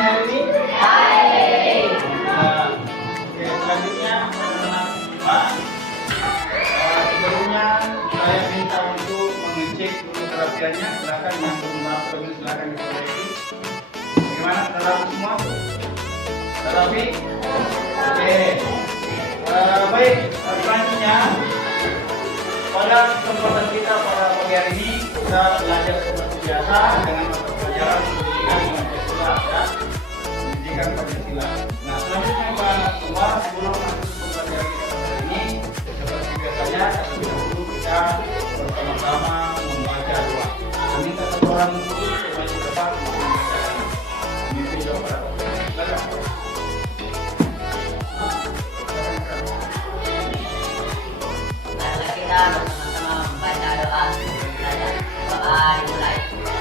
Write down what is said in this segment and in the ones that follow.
hari ini? Baik. Nah, oke, selanjutnya Pak. Sebelumnya saya minta untuk mengecek dulu kerapiannya. Silakan yang belum rapi silakan diperbaiki. Bagaimana? Sudah rapi semua? Sudah rapi? Oke. Baik, selanjutnya pada kesempatan kita pada pagi hari ini kita belajar seperti biasa dengan mata pelajaran pendidikan Pancasila ya. Pendidikan Pancasila. Nah, selanjutnya Pak semua sebelum masuk ke pelajaran kita pada hari ini seperti biasanya terlebih dahulu kita bersama-sama membaca doa. Kami minta satu orang dulu supaya kita dapat membaca mimpi doa pada pagi. Silakan. Kita bersama-sama membaca doa. Doa dimulai.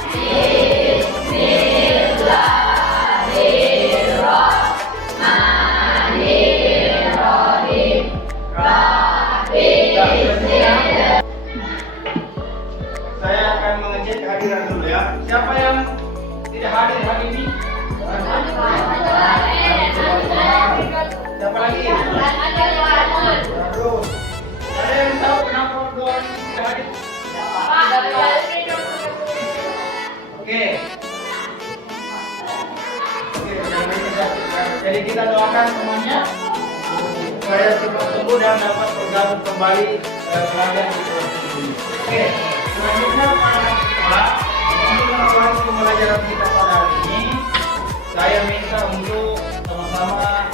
Bismillahirrahmanirrahim. Saya akan mengecek kehadiran dulu ya. Siapa yang tidak hadir hari ini? Siapa lagi? Terus. Ada yang tahu kenapa dua orang tidak hadir? Oke. Jadi kita doakan semuanya supaya cepat sembuh dan dapat bergabung kembali belajar di kelas ini. Oke. Selanjutnya para siswa untuk mengawali pembelajaran kita pada hari ini, saya minta untuk sama-sama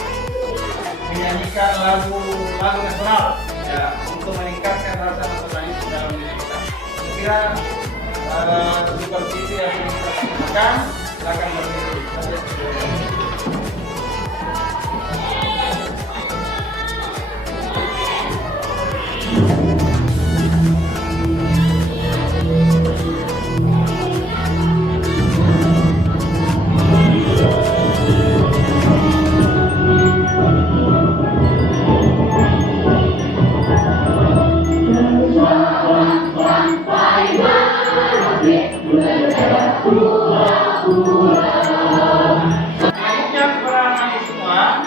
menyanyikan lagu nasional ya untuk meningkatkan rasa nasionalisme dalam diri kita. Kira seperti itu yang kita lakukan. Silakan berdiri. Selanjutnya para anak semua,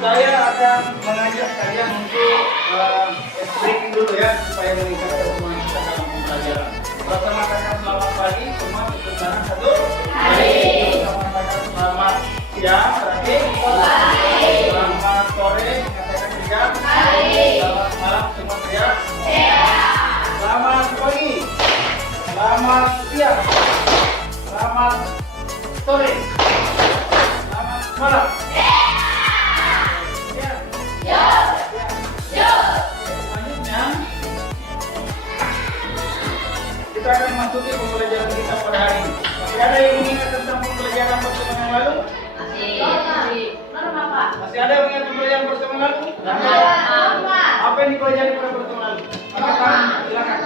saya akan mengajak kalian untuk breaking dulu ya supaya meningkatkan semangat kita dalam pembelajaran. Bersama katakan selamat pagi, semua tutup tangan satu. Bersama katakan selamat siang, terakhir. Selamat sore, mengatakan juga. Selamat malam, semua teriak. Selamat pagi. Selamat siang. Selamat sore. Selamat malam. Selanjutnya kita akan masuki pembelajaran kita pada hari ini. Masih ada yang mengingat tentang pembelajaran pertemuan yang lalu? Masih ada yang mengingat pembelajaran pertemuan lalu? Apa yang dipelajari pada pertemuan lalu? Silakan.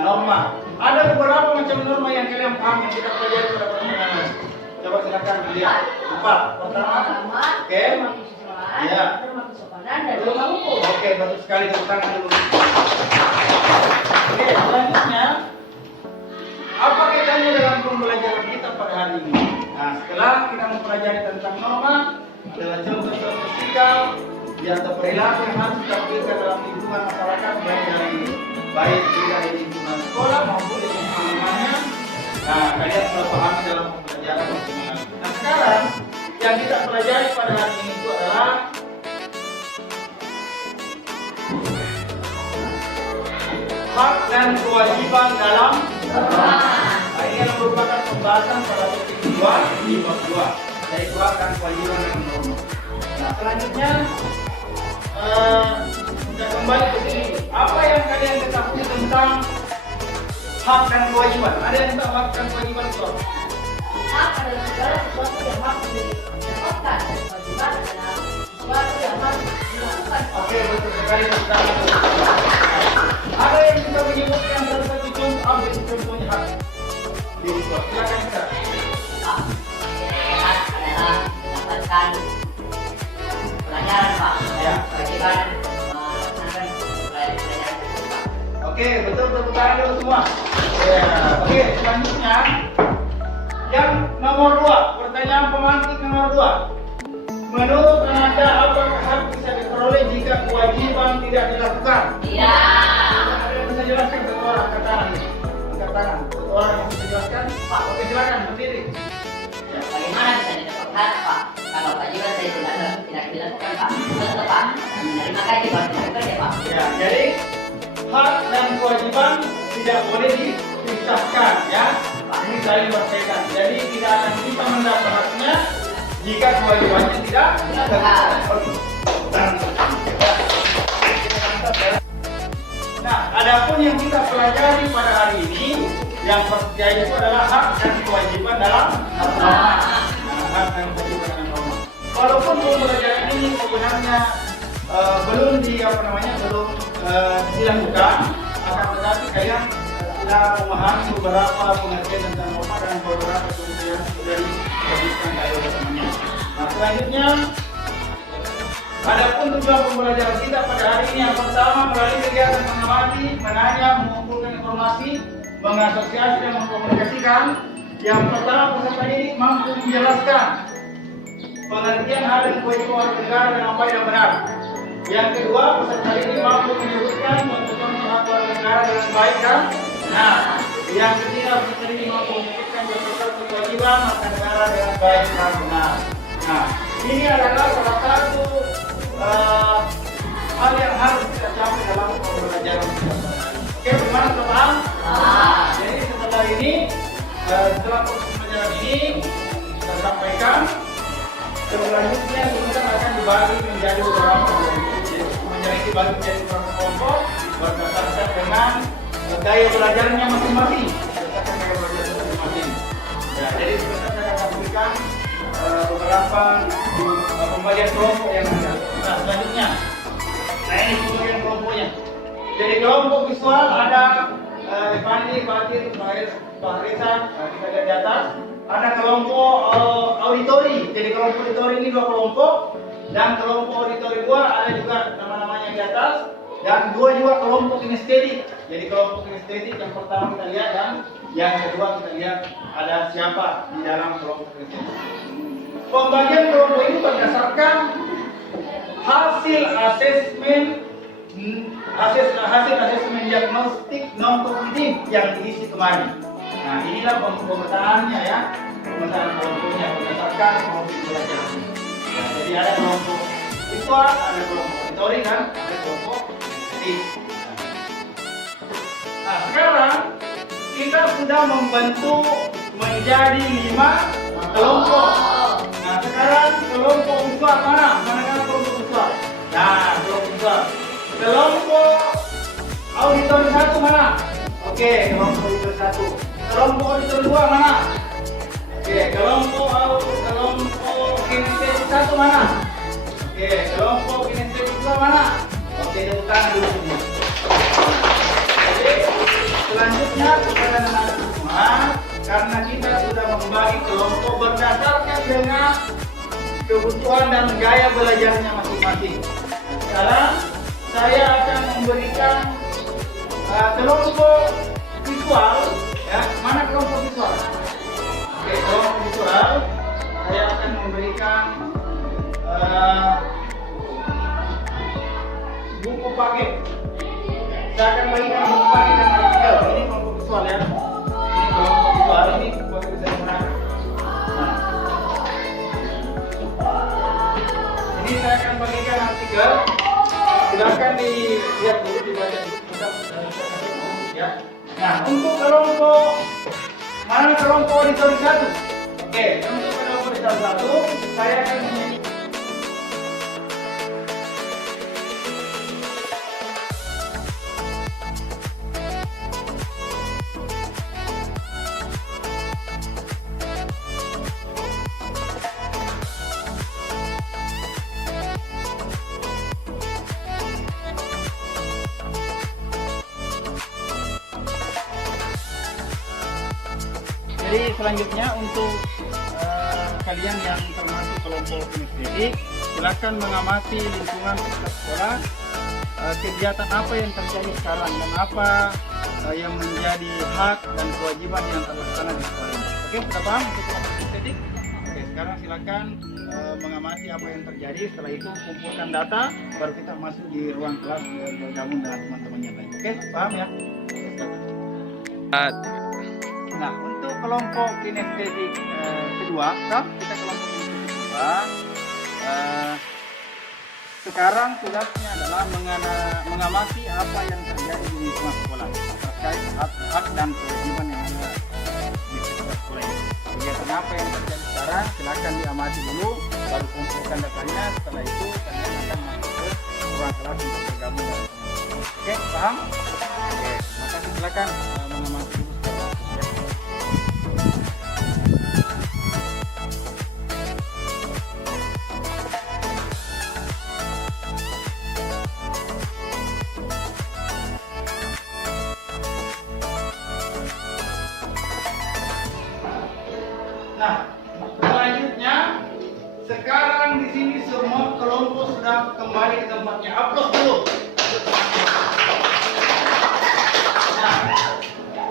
Norma. Ada beberapa macam norma yang kalian paham yang kita pelajari pada pertemuan lalu. Coba silakan dilihat. 4. Pertama. Oke. Iya. Oke, bagus sekali, tepuk tangan dulu. Oke, selanjutnya apa kaitannya dengan pembelajaran kita pada hari ini? Nah, setelah kita mempelajari tentang norma, adalah contoh-contoh sikap atau perilaku yang harus ditampilkan dalam lingkungan masyarakat, baik dari lingkungan sekolah maupun di lingkungannya. Nah, kalian sudah paham dalam pembelajaran pertemuan. Nah, sekarang yang kita pelajari pada hari ini itu adalah hak dan kewajiban dalam norma. Nah, ini yang merupakan pembahasan pada topik 2 di bab 2, yaitu hak dan kewajiban dalam norma. Nah, selanjutnya kita kembali ke sini. Apa yang kalian ketahui tentang hak dan kewajiban? Ada yang tahu hak dan kewajiban itu? Hak adalah segala sesuatu yang harus didapatkan, dan kewajiban adalah sesuatu yang harus dilakukan. Oke, betul sekali. Ada yang bisa menyebutkan salah satu contoh, apa itu contohnya hak? Silakan kita. Hak adalah mendapatkan pelajaran, Pak. Ya. Kewajiban melaksanakan pelajaran, Pak. Oke, betul, tepuk tangan dulu semua. Ya. Oke, selanjutnya yang nomor 2. kedua, menurut Anda apakah hak bisa diperoleh jika kewajiban tidak dilakukan? Iya. Ada yang bisa jelaskan satu orang angkat tangan? Angkat tangan. Satu orang yang bisa jelaskan? Pak, oke silakan berdiri. Ya, bagaimana bisa didapatkan, Pak? Kalau kewajiban saya tidak dilakukan, Pak. Betul, Pak. Menerima gaji baru dilakukan ya, Pak. Ya, jadi hak dan kewajiban tidak boleh dipisahkan, ya. Ini saya berkaitan. Jadi tidak akan bisa mendapat haknya jika kewajibannya tidak dilakukan. Nah, adapun yang kita pelajari pada hari ini, yang pertama itu adalah hak dan kewajiban dalam norma. Hak dan kewajiban dalam norma. Walaupun pembelajaran ini sebenarnya belum dilakukan, akan tetapi kalian sudah memahami beberapa pengertian tentang norma dan beberapa kemudian sudah disebutkan dari teman-temannya. Nah, selanjutnya, adapun tujuan pembelajaran kita pada hari ini yang pertama melalui kegiatan mengamati, menanya, mengumpulkan informasi, mengasosiasi dan mengkomunikasikan. Yang pertama, peserta didik mampu menjelaskan pengertian hak dan kewajiban warga negara dan apa yang benar. Yang kedua, peserta didik mampu menyebutkan contoh-contoh hak warga negara dengan baik dan benar. Yang ketiga, peserta didik mampu menyebutkan contoh-contoh kewajiban warga negara dengan baik dan benar. Nah, ini adalah salah satu hal yang harus kita capai dalam pembelajaran kita. Oke, bagaimana teman-teman? Jadi setelah ini, setelah pembelajaran ini kita sampaikan, selanjutnya kita akan dibagi menjadi beberapa kelompok. Dibagi menjadi beberapa kelompok berdasarkan dengan gaya belajarnya masing-masing. Berdasarkan gaya belajar masing-masing. Ya, jadi kita akan berikan beberapa pembagian kelompok yang ada. Nah, selanjutnya, ini pembagian kelompoknya. Jadi kelompok visual ada Fandi, Fatir, Pak Rizal, kita lihat di atas. Ada kelompok auditori. Jadi kelompok auditori ini 2 kelompok, dan kelompok auditori 2 ada juga nama-namanya di atas, dan 2 juga kelompok kinestetik. Jadi kelompok kinestetik yang pertama kita lihat, dan yang kedua kita lihat ada siapa di dalam kelompok kinestetik. Pembagian kelompok itu berdasarkan hasil asesmen diagnostik non kognitif yang diisi kemarin. Nah, inilah pemetaannya, ya, pemetaan kelompoknya berdasarkan kelompok belajar. Ya, jadi ada kelompok visual, ada kelompok auditori, dan ada kelompok kinestetik. Nah, sekarang kita sudah membentuk menjadi 5 kelompok. Nah, sekarang kelompok visual mana? Mana kelompok visual? Nah, kelompok visual. Kelompok auditori 1 mana? Oke, kelompok auditori 1. Kelompok auditori 2 mana? Oke, kelompok kinestetik 1 mana? Oke, kelompok kinestetik 2 mana? Oke, tepuk tangan dulu semua. Jadi, selanjutnya kepada anak-anak semua, karena kita sudah membagi kelompok berdasarkan dengan kebutuhan dan gaya belajarnya masing-masing. Sekarang saya akan memberikan kelompok visual, ya. Mana kelompok visual? Oke, kelompok visual saya akan memberikan buku paket. Saya akan bagikan buku paket dan artikel. Ini kelompok visual, ya. Ini kelompok visual, ini buat saya gunakan. Nah, ini saya akan bagikan artikel. Silakan dilihat dulu, dibaca dulu. Ya. Nah, untuk kelompok mana kelompok auditori 1? Oke, untuk kelompok auditori 1 saya akan menyanyi. Jadi selanjutnya untuk kalian yang termasuk kelompok kinestetik, silakan mengamati lingkungan sekitar sekolah, kegiatan apa yang terjadi sekarang dan apa yang menjadi hak dan kewajiban yang terlaksana di sekolah ini. Oke, sudah paham untuk kelompok kinestetik? Oke, sekarang sekarang silakan mengamati apa yang terjadi. Setelah itu kumpulkan data, baru kita masuk di ruang kelas bergabung dengan teman-teman yang lain. Oke, paham ya? Nah, untuk kelompok kinestetik kedua, kita kelompok kinestetik kedua. Sekarang tugasnya adalah mengamati apa yang terjadi di lingkungan sekolah terkait hak dan kewajiban yang ada di sekitar sekolah ini. Kegiatan apa yang terjadi sekarang silakan diamati dulu, baru kumpulkan datanya. Setelah itu kalian akan masuk ke ruang kelas untuk bergabung dengan teman-teman. Oke, paham? Oke, terima kasih. Silakan mengamati dulu secara langsung ya. Nah, selanjutnya sekarang di sini semua kelompok sudah kembali ke tempatnya. Aplaus dulu. Nah,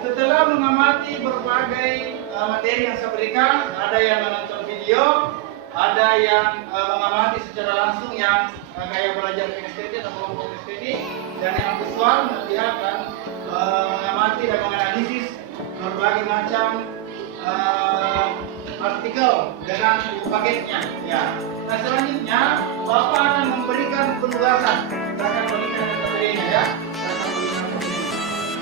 setelah mengamati berbagai materi yang saya berikan, ada yang menonton video, ada yang mengamati secara langsung yang kayak belajar kinestetik atau kelompok kinestetik, dan yang visual melihat dan mengamati dan menganalisis berbagai macam artikel dengan paketnya ya. Nah, selanjutnya Bapak akan memberikan penugasan. Silakan berikan materinya ya.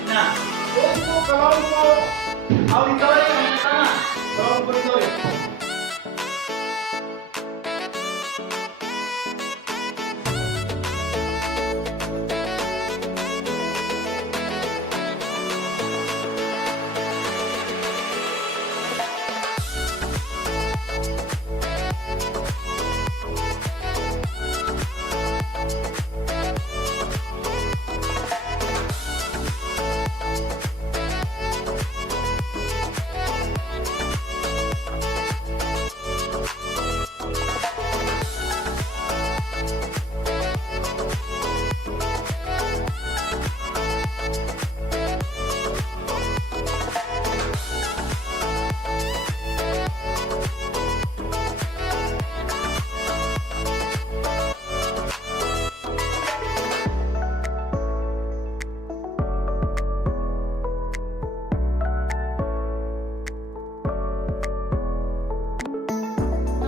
Nah, untuk kelompok auditori yang pertama, kelompok auditori.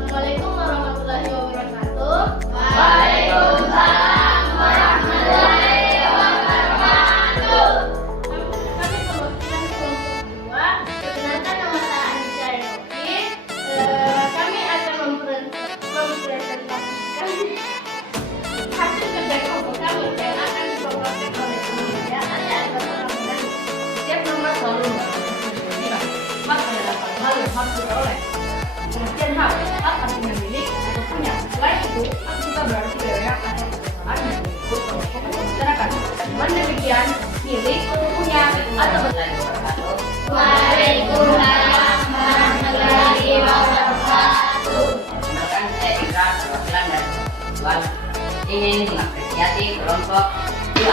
Assalamualaikum warahmatullahi wabarakatuh. Waalaikumsalam warahmatullahi wabarakatuh. Kami perwakilan kelompok 2. Perkenalkan, nama saya Anissa Enoki. Kami akan mempresentasikan hasil kerja kelompok kami yang akan dibawakan oleh panitia. Nanti ada penampilan. Setiap nomor selalu maka ada 8 hal yang harus diperoleh. Pengertian hak artinya milik atau punya. Selain itu, hak juga berarti wewenang atau kesusahan yang mengikut kelompok masyarakat. Dengan demikian, milik, punya, atau wabarakatuh. Waalaikumsalam warahmatullahi wabarakatuh. Perkenalkan, saya Indra, perwakilan dari kelompok 2. Ingin mengapresiasi kelompok 2.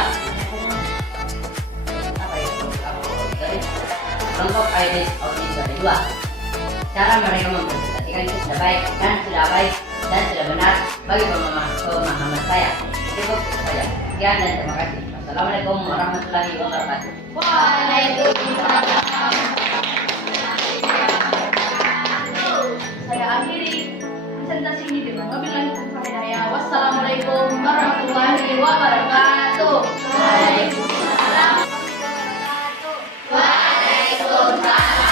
Apa ya kelompok auditori? Kelompok auditori 2. Cara mereka mempresentasikan itu sudah baik dan sudah benar bagi pemahaman saya. Cukup saja. Sekian dan terima kasih. Wassalamualaikum warahmatullahi wabarakatuh. Waalaikumsalam. Saya akhiri presentasi ini dengan wabillahi taufiq wal hidayah. Wassalamualaikum warahmatullahi wabarakatuh. Waalaikumsalam. Waalaikumsalam.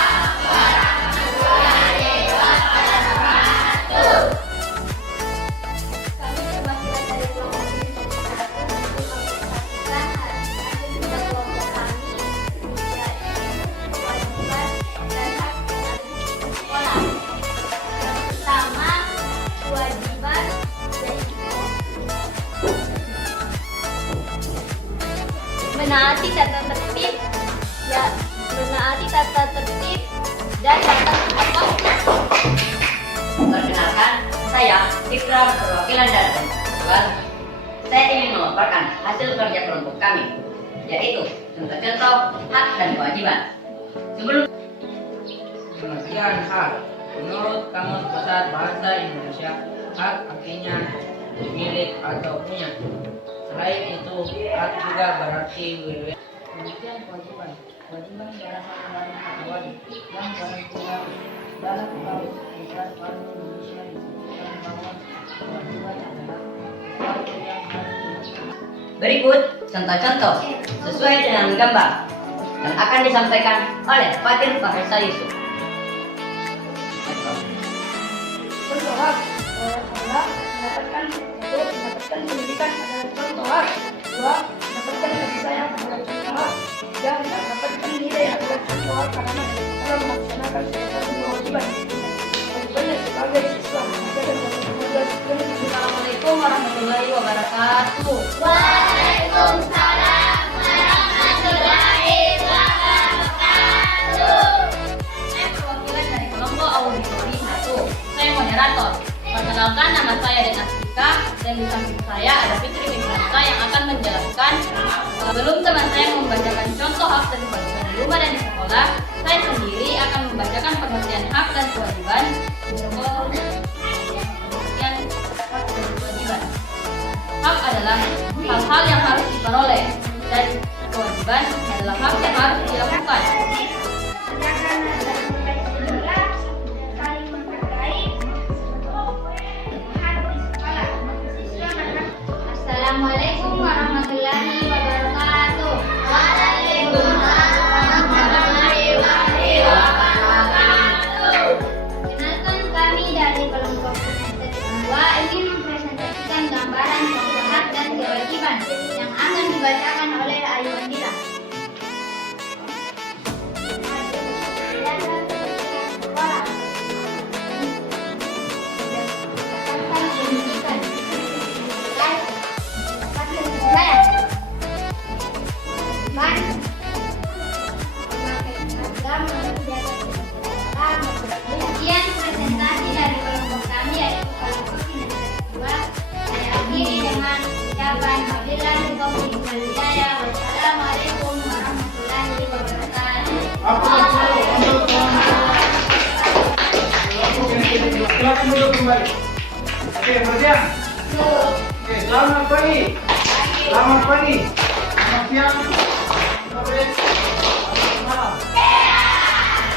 Kami perwakilan dari kelompok ini mempresentasikan hasil kerja kelompok kami, yaitu kewajiban dan hak yang ada di sekolah. Yang pertama, kewajiban yaitu menaati tata tertib dan tata waktu. Perkenalkan, saya Ikram, perwakilan dari kelompok 2. Saya ingin memaparkan hasil kerja kelompok kami, yaitu contoh-contoh hak dan kewajiban. Sebelum Pengertian hak. Menurut Kamus Besar Bahasa Indonesia, hak artinya milik atau punya. Selain itu, hak juga berarti wilayah. Kemudian kewajiban. Kewajiban berasal dari kata wajib yang berarti dalam Kamus Besar Bahasa Indonesia disebutkan bahwa kewajiban adalah sesuatu yang harus dilakukan. Berikut contoh-contoh sesuai dengan gambar yang akan disampaikan oleh Fatir Fahisa Yusuf. Contoh hak adalah mendapatkan pendidikan adalah contoh hak. Dua, mendapatkan kasih sayang adalah contoh hak. Tiga, mendapatkan nilai adalah contoh hak karena dalam melaksanakan sesuatu kewajiban. Kewajibannya sebagai siswa. Assalamualaikum warahmatullahi wabarakatuh. Waalaikumsalam warahmatullahi wabarakatuh. Saya perwakilan dari kelompok auditori 1. Saya moderator. Perkenalkan, nama saya Dena Astika dan di samping saya ada Fitri Fitriansa yang akan menjelaskan. Sebelum teman saya membacakan contoh hak dan kewajiban di rumah dan di sekolah, saya sendiri akan membacakan pengertian hak dan kewajiban di sekolah. Hak adalah hal-hal yang harus diperoleh dan kewajiban adalah hak yang harus dilakukan. Assalamualaikum warahmatullahi wabarakatuh. Waalaikumsalam warahmatullahi wabarakatuh. Kenalkan, kami dari kelompok Kinestetik 2 ingin mempresentasikan gambaran contoh hak dan kewajiban yang akan dibacakan oleh Ayu Andila. Kemudian presentasi dari kelompok kami yaitu kelompok Kinestetik 2. Saya akhiri dengan ucapan wabillahi taufiq wal hidayah. Wassalamualaikum warahmatullahi wabarakatuh. Silakan duduk kembali. Oke, bersiap. Oke, selamat pagi. Selamat pagi. Selamat siang. Sore. Selamat malam.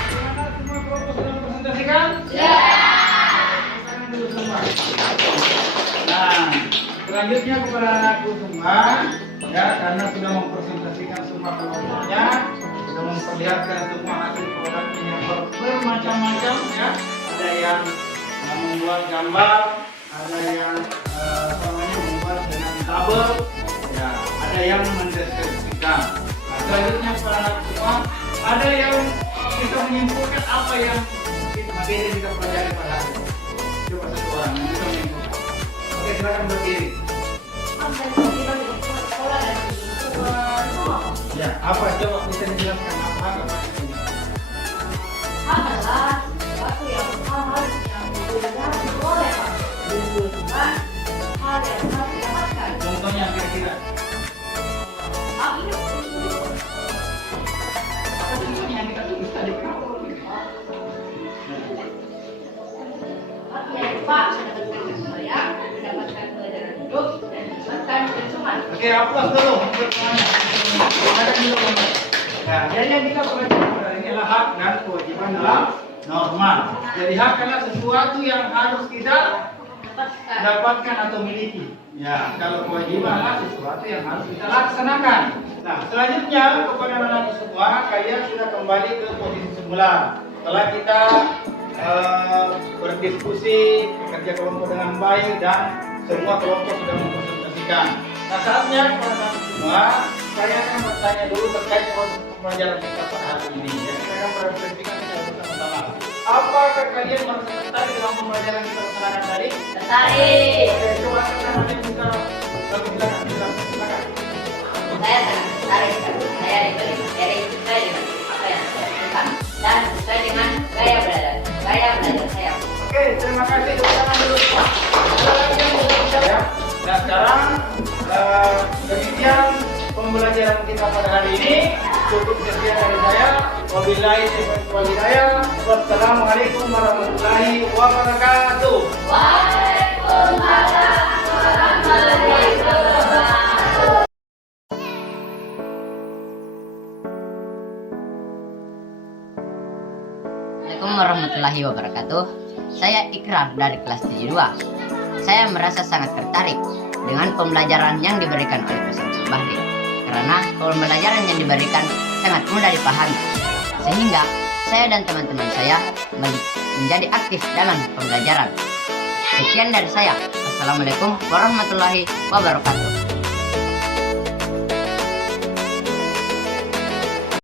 Gimana semua kelompok sudah mempresentasikan? Tangan dulu semua. Nah, selanjutnya kepada anakku semua, ya, karena sudah mempresentasikan semua kelompoknya, sudah memperlihatkan semua hasil produknya yang bermacam-macam, ya. Ada yang membuat gambar, ada yang membuat dengan tabel, ya, ada yang mendeskripsikan. Nah, selanjutnya kepada anak semua, ada yang bisa menyimpulkan apa yang materi yang kita pelajari pada hari ini. Coba satu orang yang bisa menyimpulkan. Oke, silakan berdiri. Ya, apa coba bisa dijelaskan apa ini? Hak adalah sesuatu yang harus dilakukan oleh orang. Hal yang harus didapatkan. Contohnya kira-kira. Hak ini Apa contohnya yang kita tulis tadi? hak yang Pak mendapatkan kasih sayang, mendapatkan pelajaran hidup dan mendapatkan kelangsungan. Oke, aplaus dulu untuk semuanya. Ada dulu. Nah, jadi yang kita pelajari pada ini adalah hak dan kewajiban dalam normal. Jadi hak adalah sesuatu yang harus kita dapatkan atau miliki. Ya, kalau kewajiban adalah sesuatu yang harus kita laksanakan. Nah, selanjutnya kepada anak semua, kalian sudah kembali ke posisi semula. Setelah kita berdiskusi, bekerja kelompok dengan baik dan semua kelompok sudah mempresentasikan. Nah, saatnya kepada anak semua, saya akan bertanya dulu terkait proses pembelajaran kita pada hari ini. Ya, kita akan merefleksikan secara bersama-sama. Apakah kalian merasa tertarik dalam pembelajaran kita laksanakan tadi? Tertarik. Oke, coba kalian bisa silakan. Saya sangat tertarik sekali. Saya diberi materi sesuai dengan apa yang saya suka dan sesuai dengan gaya belajar saya. Oke, terima kasih. Tangan dulu semua. Ya. Nah, sekarang demikian pembelajaran kita pada hari ini. Cukup sekian dari saya. Wabillahi taufiq wal hidayah. Wassalamualaikum warahmatullahi wabarakatuh. Assalamualaikum warahmatullahi wabarakatuh. Saya Ikrar dari kelas 72. Saya merasa sangat tertarik dengan pembelajaran yang diberikan oleh Ustaz Bahri, karena pembelajaran yang diberikan sangat mudah dipahami, sehingga saya dan teman-teman saya menjadi aktif dalam pembelajaran. Sekian dari saya. Assalamualaikum warahmatullahi wabarakatuh.